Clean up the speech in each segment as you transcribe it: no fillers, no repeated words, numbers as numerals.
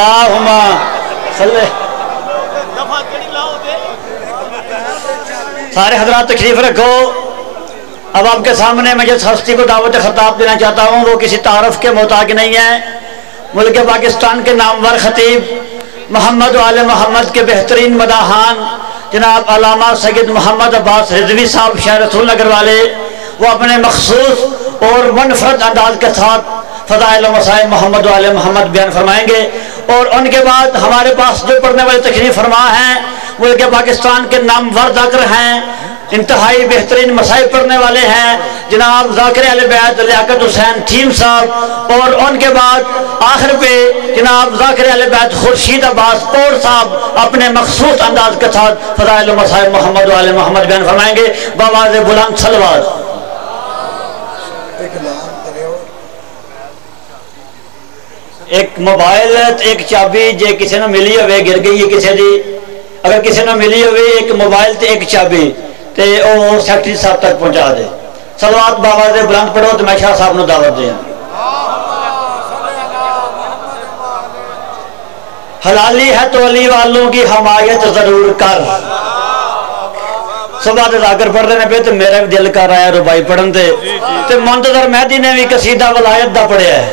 اللہم صلی سارے حضرات تشریف رکھو۔ اب آپ کے سامنے میں جس ہستی کو دعوت خطاب دینا چاہتا ہوں وہ کسی تعارف کے محتاج نہیں ہے، ملک پاکستان کے نامور خطیب محمد و آل محمد کے بہترین مداحان جناب علامہ سید محمد عباس رضوی صاحب شہر رسول نگر والے، وہ اپنے مخصوص اور منفرد انداز کے ساتھ فضائل و مسائل محمد و آل محمد بیان فرمائیں گے، اور ان کے بعد ہمارے پاس جو پڑھنے والے تشریف فرما ہیں ملک پاکستان کے نامور ذاکر ہیں، انتہائی بہترین مسائل پڑھنے والے ہیں جناب ذاکر اہل بیت لیاقت حسین ٹھیم صاحب، اور ان کے بعد آخر پہ جناب ذاکر اہل بیت خورشید عباس پور صاحب اپنے مخصوص انداز کے ساتھ فضائل و مسائل محمد و آل محمد بیان فرمائیں گے بآواز بلند صلوات۔ ایک موبائل ایک چابی جے کسی نے ملی ہوئے گر گئی ہے کسی دی، اگر کسی نے ملی ہوئے ایک موبائل تے ایک چابی تے او سیکٹری صاحب تک پہنچا دے۔ صلوات بآواز بلند پڑھو تو میں شاہ صاحب نے دعوت دیں۔ حلالی ہے تو علی والوں کی حمایت ضرور کر۔ صبح دے ذاکر پڑھ دینے پہ تو میرا بھی دل کر رہا ہے ربائی پڑھن تے منتظر مہدی نے بھی قصیدہ ولایت دا پڑھیا ہے۔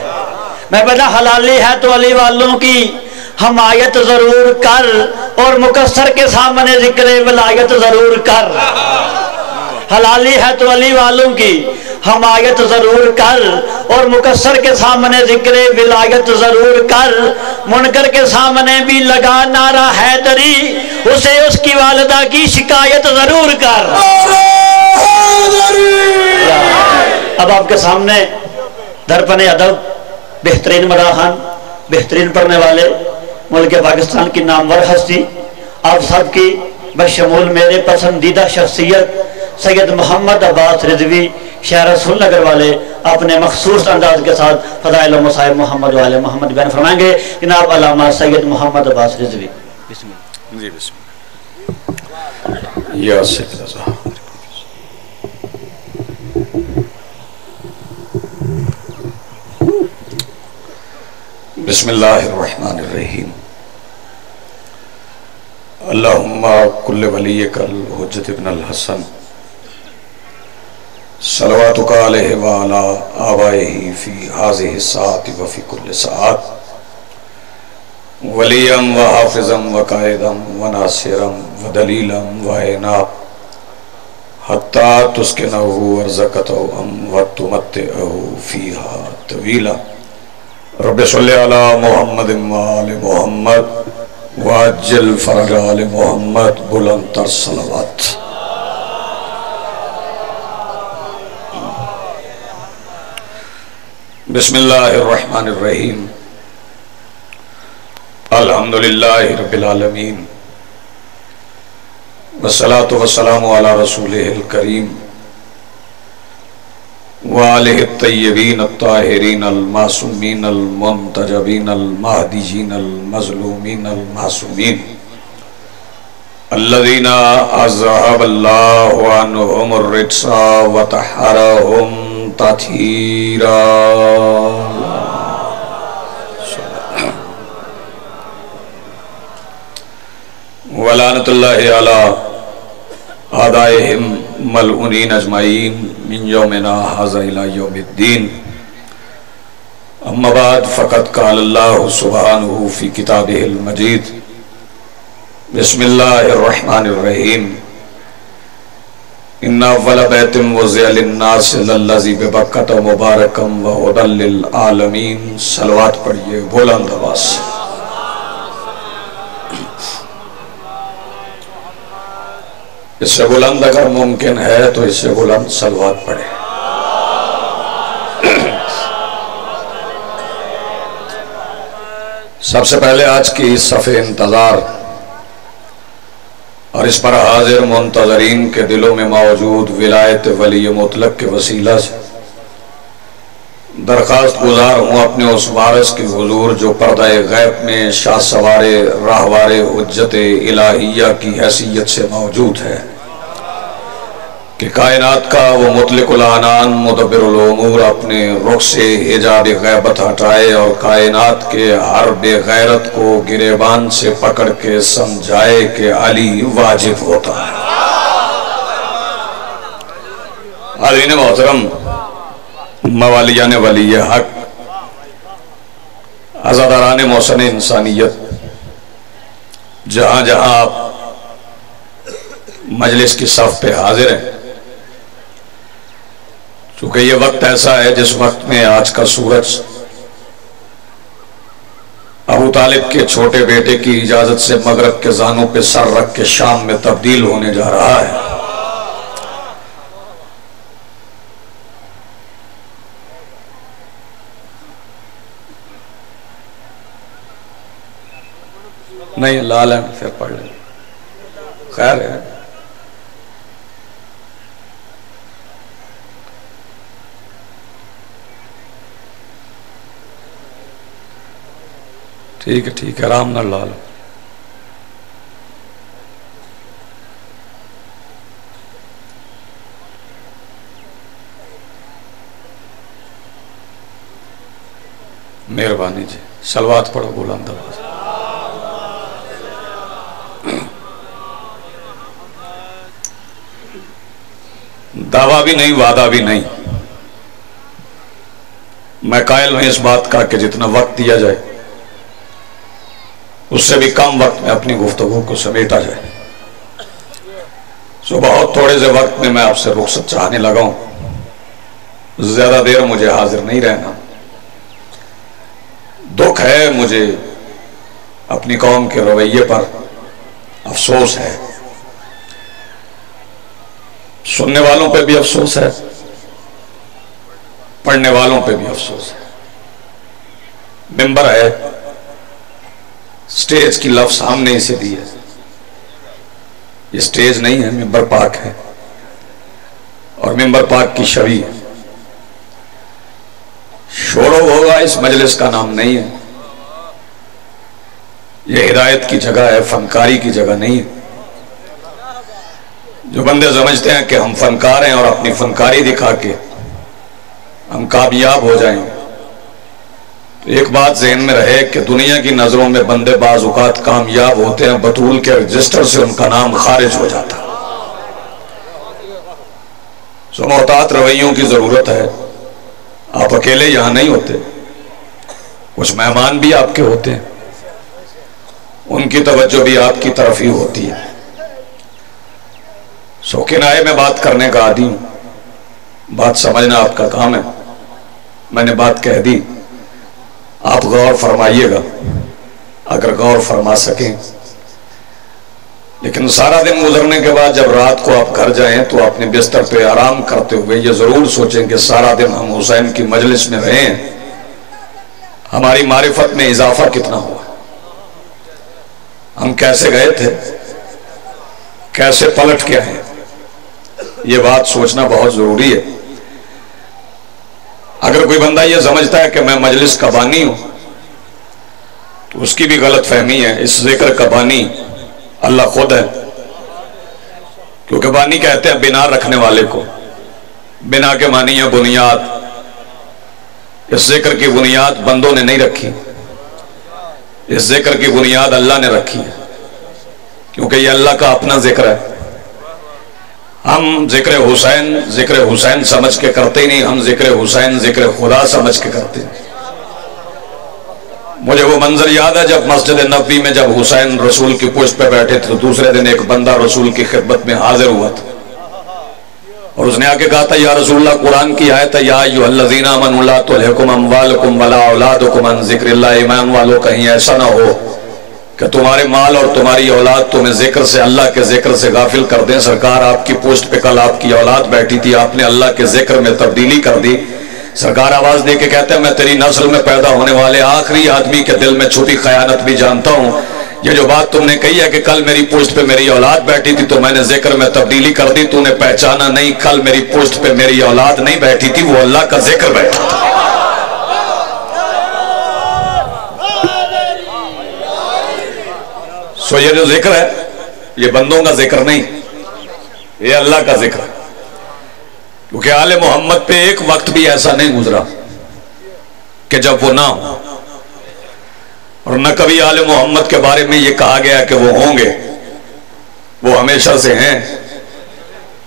میں پہلا حلالی ہے تو علی والوں کی حمایت ضرور کر اور مقصر کے سامنے ذکر ولایت ضرور کر۔ حلالی ہے تو علی والوں کی حمایت ضرور کر اور مقصر کے سامنے ذکر ولایت ضرور کر، منکر کے سامنے بھی لگا نعرہ حیدری، اسے اس کی والدہ کی شکایت ضرور کر۔ اب آپ کے سامنے درپن ادب بہترین مداحان، بہترین پڑھنے والے، ملک پاکستان کی نامور ہستی، آپ سب کی بشمول میرے پسندیدہ شخصیت سید محمد عباس رضوی شہر رسول نگر والے اپنے مخصوص انداز کے ساتھ فضائل و مسائل محمد و آل محمد بیان فرمائیں گے جناب علامہ سید محمد عباس رضوی۔ بسم اللہ جی بسم اللہ۔ یا سید رضا بسم اللہ الرحمن الرحیم۔ اللہم کل ولیک الحجت ابن الحسن صلواتک علیہ وعلا آبائہ فی حاضح الساعت وفی کل ساعت ولیم و حافظم و قائدم و ناصرم و دلیلم و عینا حتی تسکنہو ارزقتہم و تمتعہو فیہا طویلا۔ رب صلی علی محمد و آل محمد وعجل فرج آل محمد بلند تر صلوات۔ بسم اللہ الرحمن الرحیم۔ الحمدللہ رب العالمین والصلاة والسلام علی رسولہ الکریم وآلہ الطیبین الطاہرین المعصومین المنتجبین المہدیین المظلومین المعصومین الذین اذہب اللہ عنہم الرجس وطہرہم تطہیرا۔ ولعنت اللہ علی آدائہم ملعونین اجمعین من یومنا ھذا الی یوم الدین۔ اما بعد فقد قال اللہ سبحانہ فی کتابہ المجید بسم اللہ الرحمن الرحیم۔ ان اول بیت وضع للناس للذی ببکۃ مبارکا وہدی للعالمین۔ صلوات پڑھیے بلند آواز سے۔ اس سے بلند اگر ممکن ہے تو اس سے بلند صلوات پڑھیں۔ سب سے پہلے آج کی صف انتظار اور اس پر حاضر منتظرین کے دلوں میں موجود ولایت ولی مطلق کے وسیلہ سے درخواست گزار ہوں اپنے اس وارث کے حضور جو پردہ غیب میں شاہ سوار راہوار حجت الہیہ کی حیثیت سے موجود ہے، کہ کائنات کا وہ مطلق العنان مدبر الامور اپنے رخ سے حجاب غیبت ہٹائے اور کائنات کے ہر بے غیرت کو گریبان سے پکڑ کے سمجھائے کہ علی واجب ہوتا ہے۔ حاضرین محترم، موالیان ولی حق، عزاداران محسن انسانیت، جہاں جہاں آپ مجلس کی صف پہ حاضر ہیں، چونکہ یہ وقت ایسا ہے جس وقت میں آج کا سورج ابو طالب کے چھوٹے بیٹے کی اجازت سے مغرب کے زانوں پہ سر رکھ کے شام میں تبدیل ہونے جا رہا ہے۔ نہیں لال ہے، پھر پڑھ لیں، خیر ہے۔ ٹھیک ہے ٹھیک ہے، آرام نہ لال۔ مہربانی جی، صلوات پڑھو بلند آواز۔ دعویٰ بھی نہیں، وعدہ بھی نہیں، میں قائل ہوں اس بات کا کہ جتنا وقت دیا جائے اس سے بھی کم وقت میں اپنی گفتگو کو سمیٹا جائے۔ سو بہت تھوڑے سے وقت میں آپ سے رخصت چاہنے لگا ہوں، زیادہ دیر مجھے حاضر نہیں رہنا۔ دکھ ہے مجھے اپنی قوم کے رویے پر، افسوس ہے، سننے والوں پہ بھی افسوس ہے، پڑھنے والوں پہ بھی افسوس ہے۔ ممبر ہے، سٹیج کی لفظ ہم نے اسے دی ہے، یہ سٹیج نہیں ہے، ممبر پاک ہے، اور ممبر پاک کی شوی ہے۔ شور و ہوگا اس مجلس کا نام نہیں ہے، یہ ہدایت کی جگہ ہے، فنکاری کی جگہ نہیں ہے۔ جو بندے سمجھتے ہیں کہ ہم فنکار ہیں اور اپنی فنکاری دکھا کے ہم کامیاب ہو جائیں، تو ایک بات ذہن میں رہے کہ دنیا کی نظروں میں بندے بعض اوقات کامیاب ہوتے ہیں، بطول کے رجسٹر سے ان کا نام خارج ہو جاتا۔ سو محتاط رویوں کی ضرورت ہے۔ آپ اکیلے یہاں نہیں ہوتے، کچھ مہمان بھی آپ کے ہوتے ہیں، ان کی توجہ بھی آپ کی طرف ہی ہوتی ہے۔ سو کنائے میں بات کرنے کا عادی ہوں، بات سمجھنا آپ کا کام ہے۔ میں نے بات کہہ دی، آپ غور فرمائیے گا اگر غور فرما سکیں۔ لیکن سارا دن گزرنے کے بعد جب رات کو آپ گھر جائیں تو اپنے بستر پہ آرام کرتے ہوئے یہ ضرور سوچیں کہ سارا دن ہم حسین کی مجلس میں رہے ہیں، ہماری معرفت میں اضافہ کتنا ہوا، ہم کیسے گئے تھے، کیسے پلٹ کے آئے۔ یہ بات سوچنا بہت ضروری ہے۔ اگر کوئی بندہ یہ سمجھتا ہے کہ میں مجلس کا بانی ہوں تو اس کی بھی غلط فہمی ہے۔ اس ذکر کا بانی اللہ خود ہے، کیونکہ بانی کہتے ہیں بنا رکھنے والے کو۔ بنا کے معنی ہے بنیاد۔ اس ذکر کی بنیاد بندوں نے نہیں رکھی، اس ذکر کی بنیاد اللہ نے رکھی ہے، کیونکہ یہ اللہ کا اپنا ذکر ہے۔ ہم ذکر حسین سمجھ کے کرتے ہی نہیں، ہم ذکر حسین ذکر خدا سمجھ کے کرتے ہیں۔ مجھے وہ منظر یاد ہے جب مسجد نبوی میں جب حسین رسول کی پشت پہ بیٹھے تھے تو دوسرے دن ایک بندہ رسول کی خدمت میں حاضر ہوا تھا، اور اس نے آ کے کہا تھا یا رسول اللہ، قرآن کی آیت ہے یا ایھا الذین آمنوا لا تلھکم اموالکم ولا اولادکم عن ذکر اللہ۔ ایمان والو کہیں ایسا نہ ہو کہ تمہارے مال اور تمہاری اولاد تمہیں ذکر سے، اللہ کے ذکر سے غافل کر دیں۔ سرکار آپ کی پوسٹ پہ کل آپ کی اولاد بیٹھی تھی، آپ نے اللہ کے ذکر میں تبدیلی کر دی۔ سرکار آواز دے کے کہتے ہیں میں تیری نسل میں پیدا ہونے والے آخری آدمی کے دل میں چھپی خیانت بھی جانتا ہوں۔ یہ جو بات تم نے کہی ہے کہ کل میری پوسٹ پہ میری اولاد بیٹھی تھی تو میں نے ذکر میں تبدیلی کر دی، تو نے پہچانا نہیں، کل میری پوسٹ پہ میری اولاد نہیں بیٹھی تھی، وہ اللہ کا ذکر بیٹھا تھا۔ سو یہ جو ذکر ہے یہ بندوں کا ذکر نہیں، یہ اللہ کا ذکر ہے۔ کیونکہ آل محمد پہ ایک وقت بھی ایسا نہیں گزرا کہ جب وہ نہ ہو، اور نہ کبھی آل محمد کے بارے میں یہ کہا گیا کہ وہ ہوں گے. وہ ہمیشہ سے ہیں،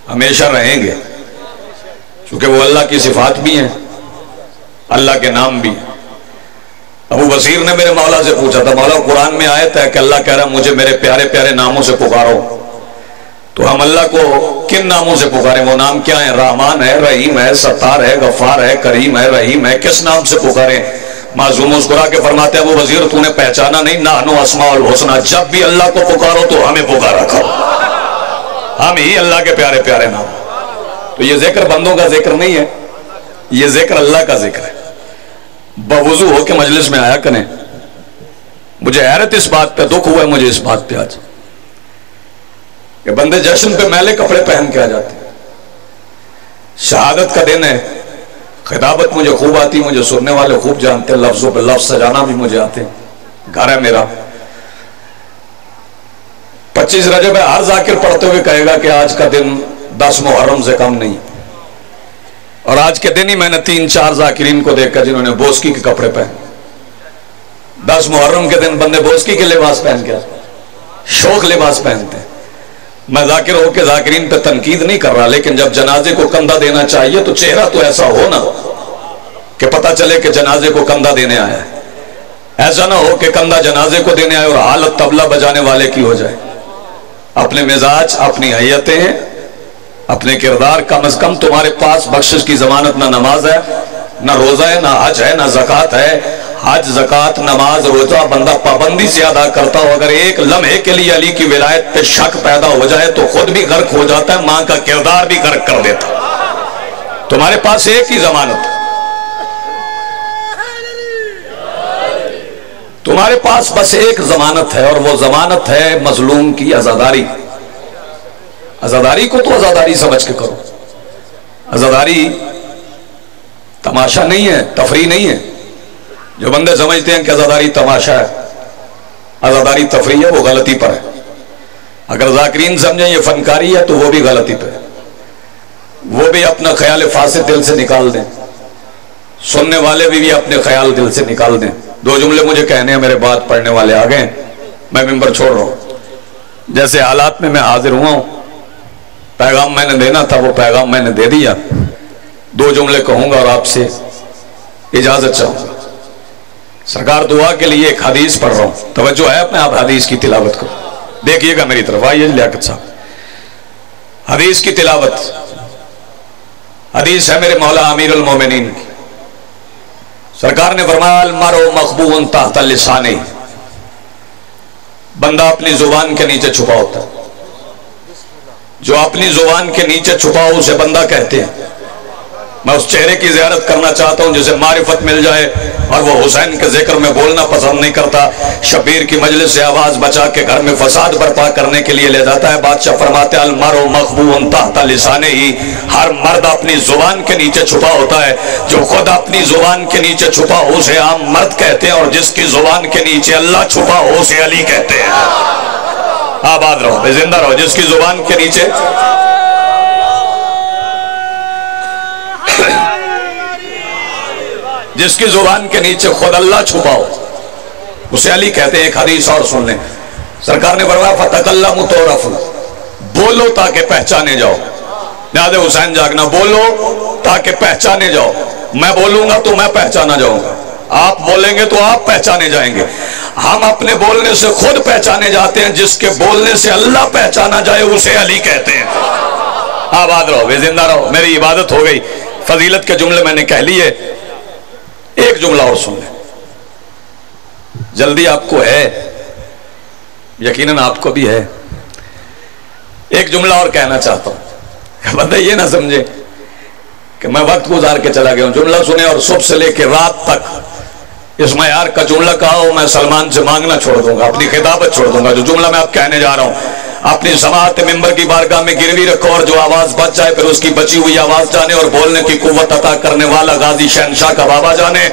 ہمیشہ رہیں گے، کیونکہ وہ اللہ کی صفات بھی ہیں، اللہ کے نام بھی ہیں. ابو بصیر نے میرے مولا سے پوچھا تھا، مولا قرآن میں آیت ہے کہ اللہ کہہ رہا مجھے میرے پیارے پیارے ناموں سے پکارو، تو ہم اللہ کو کن ناموں سے پکاریں؟ وہ نام کیا ہیں؟ رحمان ہے، رحیم ہے، ستار ہے، غفار ہے، کریم ہے، رحیم ہے. کس نام سے پکاریں؟ معصوم مسکرا کے فرماتے ہیں ابو وزیر تو نے پہچانا نہیں، نحن اسماء الحسنی، جب بھی اللہ کو پکارو تو ہمیں پکارا کرو، ہم ہی اللہ کے پیارے پیارے نام. تو یہ ذکر بندوں کا ذکر نہیں ہے، یہ ذکر اللہ کا ذکر ہے. بوضو ہو کے مجلس میں آیا کریں. مجھے حیرت اس بات پہ، دکھ ہوا ہے مجھے اس بات پہ آج کہ بندے جشن پہ میلے کپڑے پہن کے آ جاتے ہیں. شہادت کا دن ہے، خطابت مجھے خوب آتی، مجھے سننے والے خوب جانتے ہیں، لفظوں پہ لفظ سجانا بھی مجھے آتے ہیں، گھر ہے میرا. 25 رجب ہے، ہر ذاکر پڑھتے ہوئے کہے گا کہ آج کا دن 10 محرم سے کم نہیں. اور آج کے دن ہی میں نے 3-4 ذاکرین کو دیکھا جنہوں نے بوسکی کے کپڑے پہنے. 10 محرم کے دن بندے بوسکی کے لباس پہن کے شوق لباس پہنتے ہیں. میں ذاکر ہو کے ذاکرین پہ تنقید نہیں کر رہا، لیکن جب جنازے کو کندھا دینا چاہیے تو چہرہ تو ایسا ہو نا کہ پتہ چلے کہ جنازے کو کندھا دینے آیا ہے. ایسا نہ ہو کہ کندھا جنازے کو دینے آئے اور حالت طبلہ بجانے والے کی ہو جائے. اپنے مزاج، اپنی حیتیں، اپنے کردار، کم از کم تمہارے پاس بخشش کی ضمانت نہ نماز ہے، نہ روزہ ہے، نہ حج ہے، نہ زکوٰۃ ہے. حج، زکوٰۃ، نماز، روزہ بندہ پابندی سے ادا کرتا ہو، اگر ایک لمحے کے لیے علی کی ولایت پہ شک پیدا ہو جائے تو خود بھی غرق ہو جاتا ہے، ماں کا کردار بھی غرق کر دیتا. تمہارے پاس ایک ہی ضمانت، تمہارے پاس بس ایک ضمانت ہے، اور وہ ضمانت ہے مظلوم کی عزاداری. عزاداری کو تو عزاداری سمجھ کے کرو. عزاداری تماشا نہیں ہے، تفریح نہیں ہے. جو بندے سمجھتے ہیں کہ عزاداری تماشا ہے، عزاداری تفریح ہے، وہ غلطی پر ہے. اگر ذاکرین سمجھیں یہ فنکاری ہے تو وہ بھی غلطی پہ ہے. وہ بھی اپنا خیال فاسد دل سے نکال دیں، سننے والے بھی اپنے خیال دل سے نکال دیں. 2 جملے مجھے کہنے ہیں، میرے بات پڑھنے والے آ گئے، میں ممبر چھوڑ رہا ہوں. جیسے حالات میں حاضر ہوا ہوں، پیغام میں نے دینا تھا وہ پیغام میں نے دے دیا. 2 جملے کہوں گا اور آپ سے اجازت چاہوں گا. سرکار دعا کے لیے ایک حدیث پڑھ رہا ہوں، توجہ ہے اپنے آپ حدیث کی تلاوت کو دیکھیے گا میری طرف. آئیے لیاقت صاحب، حدیث کی تلاوت. حدیث ہے میرے مولا امیر المومنین کی. سرکار نے فرمایا المرء مخبوء تحت لسانہ، بندہ اپنی زبان کے نیچے چھپا ہوتا ہے. جو اپنی زبان کے نیچے چھپا ہو اسے بندہ کہتے ہیں. میں اس چہرے کی زیارت کرنا چاہتا ہوں جسے معرفت مل جائے اور وہ حسین کے ذکر میں بولنا پسند نہیں کرتا، شبیر کی مجلس سے آواز بچا کے گھر میں فساد برپا کرنے کے لیے لے جاتا ہے. بادشاہ فرماتے ہیں المرء مخبوء تحت لسانہ، ہر مرد اپنی زبان کے نیچے چھپا ہوتا ہے. جو خود اپنی زبان کے نیچے چھپا ہو اسے عام مرد کہتے ہیں، اور جس کی زبان کے نیچے اللہ چھپا ہو اسے علی کہتے ہیں. آباد رہو، زندہ رہو. جس کی زبان کے نیچے جس کی زبان کے نیچے خود اللہ چھپا ہو اسے علی کہتے ہیں. ایک حدیث اور سن لیں، سرکار نے فرمایا فَتَكَلَّمُ تُعْرَفُ، بولو تاکہ پہچانے جاؤ. یاد حسین جاگنا، بولو تاکہ پہچانے جاؤ. میں بولوں گا تو میں پہچانا جاؤں گا، آپ بولیں گے تو آپ پہچانے جائیں گے. ہم اپنے بولنے سے خود پہچانے جاتے ہیں، جس کے بولنے سے اللہ پہچانا جائے اسے علی کہتے ہیں. آباد رہو، بے زندہ رہو. میری عبادت ہو گئی. فضیلت کے جملے میں نے کہہ لیے، ایک جملہ اور سن لیں. جلدی آپ کو ہے، یقیناً آپ کو بھی ہے. ایک جملہ اور کہنا چاہتا ہوں، بندہ یہ نہ سمجھے کہ میں وقت گزار کے چلا گیا ہوں. جملہ سنیں اور صبح سے لے کے رات تک اس معیار کا جملہ کہا ہو میں سلمان سے مانگنا چھوڑ دوں گا، اپنی خطابت چھوڑ دوں گا. جو جملہ میں آپ کہنے جا رہا ہوں اپنی سماعت ممبر کی بارگاہ میں گروی رکھو، اور جو آواز بچ جائے پھر اس کی بچی ہوئی آواز جانے اور بولنے کی قوت عطا کرنے والا غازی شہنشاہ کا بابا جانے.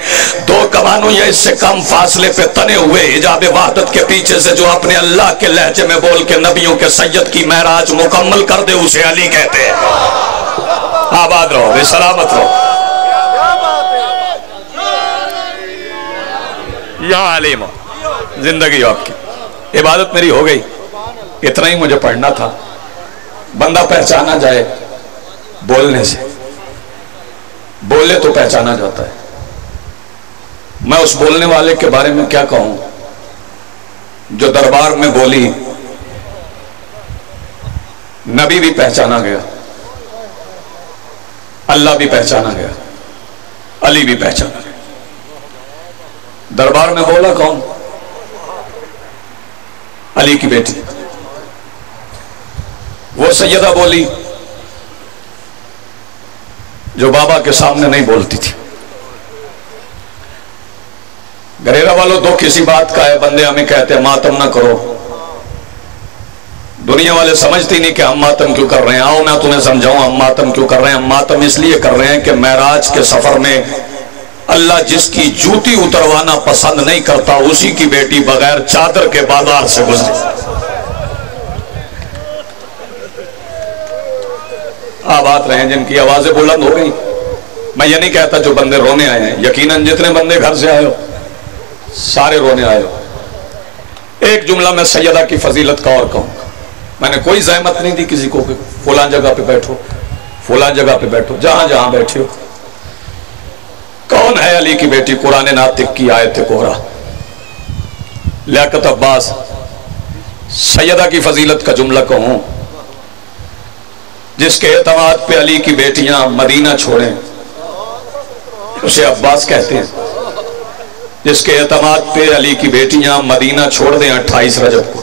2 کمانوں یا اس سے کم فاصلے پہ تنے ہوئے حجاب وحدت کے پیچھے سے جو اپنے اللہ کے لہجے میں بول کے نبیوں کے سید کی معراج مکمل کر دے اسے علی کہتے ہیں. آباد رہو، بے سلامت رہو. یا علیم زندگی آپ کی. عبادت میری ہو گئی. اتنا ہی مجھے پڑھنا تھا. بندہ پہچانا جائے بولنے سے، بولے تو پہچانا جاتا ہے. میں اس بولنے والے کے بارے میں کیا کہوں جو دربار میں بولی. نبی بھی پہچانا گیا، اللہ بھی پہچانا گیا، علی بھی پہچانا گیا. دربار میں بولا کون؟ علی کی بیٹی. وہ سیدہ بولی جو بابا کے سامنے نہیں بولتی تھی. گریرا والوں تو کسی بات کا ہے، بندے ہمیں کہتے ہیں ماتم نہ کرو. دنیا والے سمجھتی نہیں کہ ہم ماتم کیوں کر رہے ہیں. آؤ میں تمہیں سمجھاؤں ہم ماتم کیوں کر رہے ہیں. ہم ماتم اس لیے کر رہے ہیں کہ معراج کے سفر میں اللہ جس کی جوتی اتروانا پسند نہیں کرتا اسی کی بیٹی بغیر چادر کے بازار سے گزری. آباد رہے ہیں جن کی آوازیں بلند ہو گئی. میں یہ نہیں کہتا جو بندے رونے آئے ہیں، یقیناً جتنے بندے گھر سے آئے ہو سارے رونے آئے ہو. ایک جملہ میں سیدہ کی فضیلت کا اور کہوں گا. میں نے کوئی زحمت نہیں دی کسی کو کہ فلاں جگہ پہ بیٹھو فلاں جگہ پہ بیٹھو. جہاں جہاں بیٹھے ہو. کون ہے علی کی بیٹی؟ قرآن ناطق کی آیت کوہرا. لیاقت عباس. سیدہ کی فضیلت کا جملہ کہوں، جس کے اعتماد پہ علی کی بیٹیاں مدینہ چھوڑیں اسے عباس کہتے ہیں. جس کے اعتماد پہ علی کی بیٹیاں مدینہ چھوڑ دیں 28 رجب کو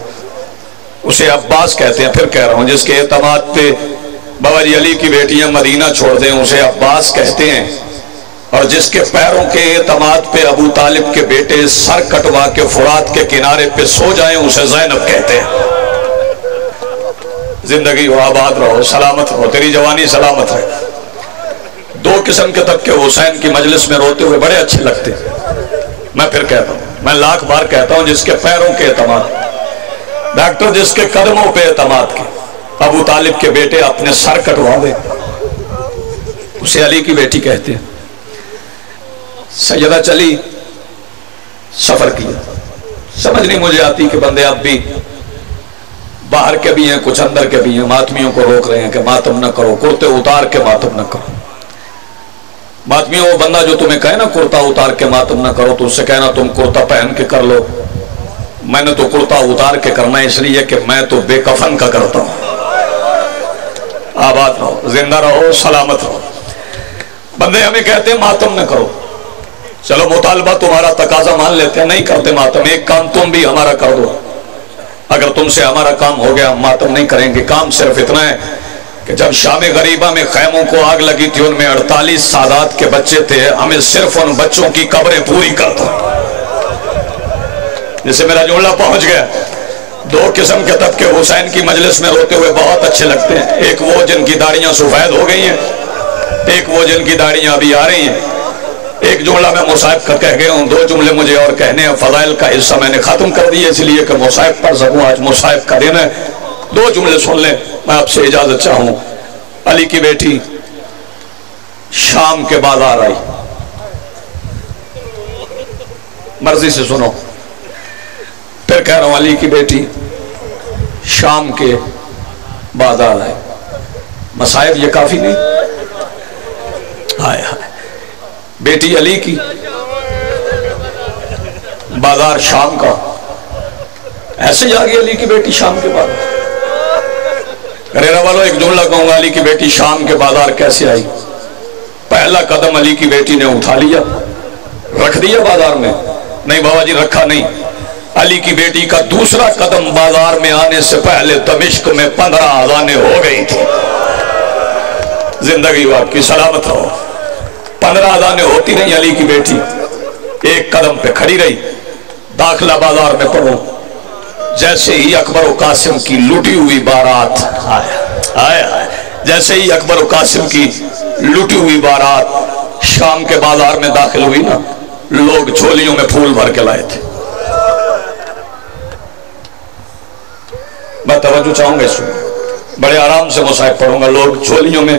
اسے عباس کہتے ہیں. پھر کہہ رہا ہوں، جس کے اعتماد پہ بابا جی علی کی بیٹیاں مدینہ چھوڑ دیں اسے عباس کہتے ہیں. اور جس کے پیروں کے اعتماد پہ ابو طالب کے بیٹے سر کٹوا کے فرات کے کنارے پہ سو جائیں اسے زینب کہتے ہیں. زندگی ہو، آباد رہو، سلامت رہو، تیری جوانی سلامت رہے. دو قسم کے طبقے حسین کی مجلس میں روتے ہوئے بڑے اچھے لگتے. میں پھر کہتا ہوں، میں لاکھ بار کہتا ہوں، جس کے پیروں کے اعتماد، ڈاکٹر جس کے قدموں پہ اعتماد کے ابو طالب کے بیٹے اپنے سر کٹوا دے اسے علی کی بیٹی کہتے ہیں. سیدہ چلی، سفر کیا. سمجھ نہیں مجھے آتی کہ بندے اب بھی باہر کے بھی ہیں کچھ اندر کے بھی ہیں ماتمیوں کو روک رہے ہیں کہ ماتم نہ کرو، کرتے اتار کے ماتم نہ کرو. ماتمیوں وہ بندہ جو تمہیں کہے نا کرتا اتار کے ماتم نہ کرو تو اس سے کہنا تم کرتا پہن کے کر لو. میں نے تو کرتا اتار کے کرنا اس لیے کہ میں تو بے کفن کا کرتا ہوں. آباد رہو، زندہ رہو، سلامت رہو. بندے ہمیں کہتے ہیں ماتم نہ کرو. چلو مطالبہ تمہارا تقاضا مان لیتے ہیں، نہیں کرتے ماتم. ایک کام تم بھی ہمارا کر دو. اگر تم سے ہمارا کام ہو گیا ہم ماتم نہیں کریں گے. کام صرف اتنا ہے کہ جب شام غریبہ میں خیموں کو آگ لگی تھی ان میں 48 سادات کے بچے تھے. ہمیں صرف ان بچوں کی قبریں پوری کر دو. جسے میرا جملہ پہنچ گیا. دو قسم کے طبقے حسین کی مجلس میں روتے ہوئے بہت اچھے لگتے ہیں. ایک وہ جن کی داڑیاں سفید ہو گئی ہیں، ایک وہ جن کی داڑیاں ابھی آ رہی ہیں. ایک جملہ میں مصاحب کا کہہ گیا ہوں، دو جملے مجھے اور کہنے ہیں. فضائل کا حصہ میں نے ختم کر دیا اس لیے کہ مصاحب پڑھ سکوں. آج مصاحب کا دن ہے. دو جملے سن لیں، میں آپ سے اجازت چاہوں. علی کی بیٹی شام کے بازار آئی. مرضی سے سنو. پھر کہہ رہا ہوں، علی کی بیٹی شام کے بازار آئے. مصائب یہ کافی نہیں؟ ہائے ہائے، بیٹی علی کی بازار شام کا. ایسے جا گئی علی کی بیٹی شام کے بازار. گریرا والوں ایک جملہ کہوں گا، علی کی بیٹی شام کے بازار کیسے آئی؟ پہلا قدم علی کی بیٹی نے اٹھا لیا، رکھ دیا بازار میں. نہیں بابا جی رکھا نہیں. علی کی بیٹی کا دوسرا قدم بازار میں آنے سے پہلے دمشق میں 15 اذانیں ہو گئی تھی. زندگی آپ کی سلامت رہو. 15 اذانیں ہوتی نہیں. علی کی بیٹی ایک قدم پہ کھڑی رہی. داخلہ بازار میں پڑھو. جیسے ہی اکبر و قاسم کی لوٹی ہوئی بارات جیسے ہی اکبر و قاسم کی لوٹی ہوئی بارات شام کے بازار میں داخل ہوئی نا، لوگ جھولیوں میں پھول بھر کے لائے تھے. میں توجہ چاہوں گا اس میں، بڑے آرام سے مصاحب پڑھوں گا. لوگ جھولیوں میں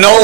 9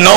9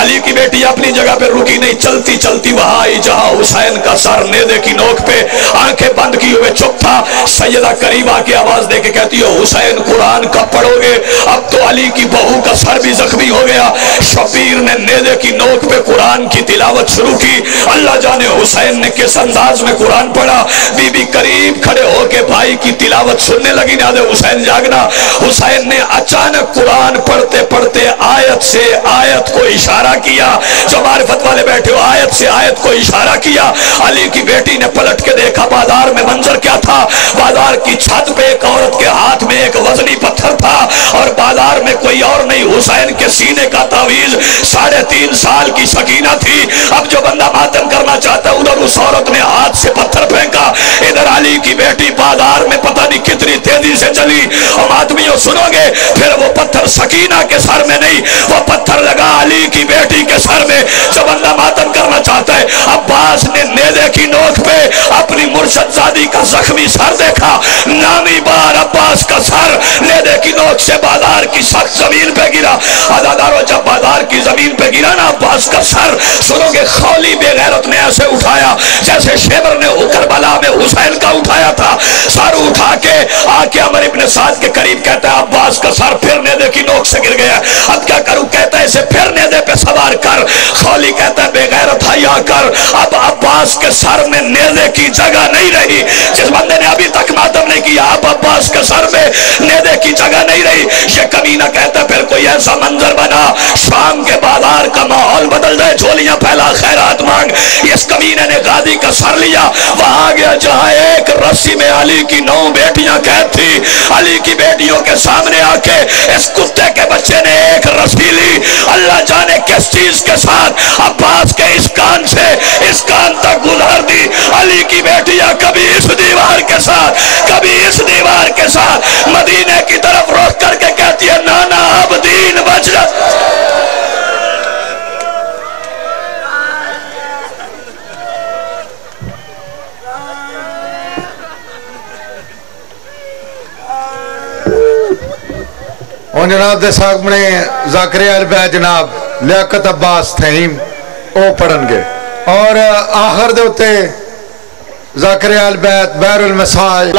علی کی بیٹی اپنی جگہ پہ رکی نہیں، چلتی چلتی وہاں آئی جہاں حسین کا سر نیزے کی نوک پہ، آنکھیں بند کی ہوئے چپ تھا۔ سیدہ قریب آ کے آواز دے کے کہتی ہے حسین قرآن کب پڑھو گے؟ اب تو علی کی بہو کا سر بھی زخمی ہو گیا۔ شبیر نے نیزے کی نوک پہ قرآن کی تلاوت شروع کی۔ اللہ جانے حسین نے کس انداز میں قرآن پڑھا۔ بی بی قریب کھڑے ہو کے بھائی کی تلاوت سننے لگی، نہ دے حسین جاگنا۔ حسین نے اچانک قرآن پڑھتے پڑھتے آیت سے آیت کو اشارہ کیا۔ جو معرفت والے بیٹھے ہو، آیت سے آیت کو اشارہ کیا۔ علی کی بیٹی نے پلٹ کے دیکھا بازار میں منظر کیا تھا۔ بازار کی چھت پہ ایک عورت کے ہاتھ میں ایک وزنی پتھر تھا، اور بازار میں کوئی اور نہیں، حسین کے سینے کا تعویذ 3.5 سال کی سکینہ تھی۔ اب جو بندہ ماتم کرنا چاہتا ہے، ادھر اس عورت نے ہاتھ سے پتھر پھینکا، ادھر علی کی بیٹی بازار میں پتہ نہیں کتنی تیزی سے چلی۔ اور ماتمیوں سنو گے، پھر وہ پتھر سکینہ کے سر میں نہیں، وہ پتھر لگا علی کی بیٹی کے سر میں۔ جو بندہ ماتم کرنا چاہتا ہے، عباس نے نیزے کی نوک پہ اپنی مرشد زادی کا زخمی سر دیکھا۔ نامی بار عباس کا سر نیزے کی نوک سے بازار کی سخت زمین پہ گرا۔ عزادارو جب بازار کی زمین پہ گرا نا عباس کا سر، سنو گے خولی بے غیرت نے ایسے اٹھایا جیسے شیبر نے کربلا میں حسین کا اٹھایا تھا۔ سر اٹھا کے آکے عمر ابن سعد کے قریب کہتا ہے عباس کا سر پھر نیزے کی نوک سے گر گیا، اب کیا کروں؟ کہتا ہے اسے پھر نیزے پہ سوار کر۔ خولی کہتا ہے بے غیرت حیا کر۔ اب عباس کے سر میں نیزے کی جگہ نہیں رہی۔ جس بندے نے ابھی تک ماتم نہیں کیا، اب عباس کے سر میں نیزے کی جگہ نہیں رہی۔ یہ کمینہ کہتا ہے پھر کوئی ایسا منظر بنا، شام کے بازار کا ماحول بدل جائے، جھولیاں پھیلا خیرات مانگ۔ اس کمینے نے غازی کا سر لیا، وہاں گیا جہاں ایک رسی میں علی کی 9 بیٹیاں قید تھی۔ علی کی بیٹیوں کے سامنے آ کے اس کتے کے بچے نے ایک رسی لی، اللہ جانے کس چیز کے ساتھ عباس کے اس کان سے اس کان تک گزار دی۔ علی کی بیٹیاں کبھی اس دیوار کے ساتھ کبھی اس دیوار کے ساتھ مدینے کی طرف روک کر کے کہتی ہے نانا اب دین بچ رہا۔ اور جناب دے سامنے زاکریا البیت جناب لیاقت عباس تھیم او پڑھن گے، اور آخر دے ہوتے زاکریا البیت بیر المسائل